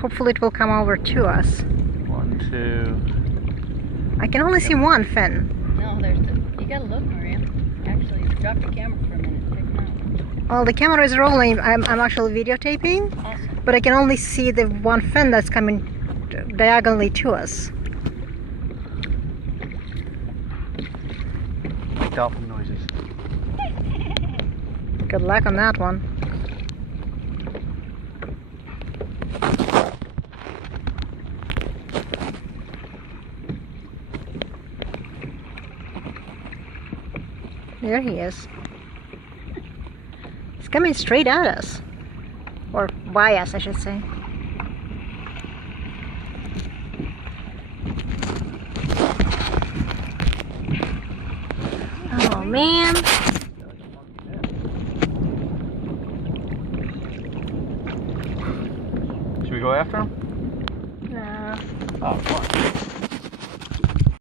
Hopefully it will come over to us. 1, 2. I can only see one fin. No, there's two. You gotta look, Maria. Actually, drop your camera for a minute. Check it out. Well, the camera is rolling. I'm actually videotaping, Awesome. but I can only see the one fin that's coming diagonally to us. Dolphin noises. Good luck on that one. There he is. He's coming straight at us. Or by us, I should say. Oh man. Should we go after him? No. Oh, come on.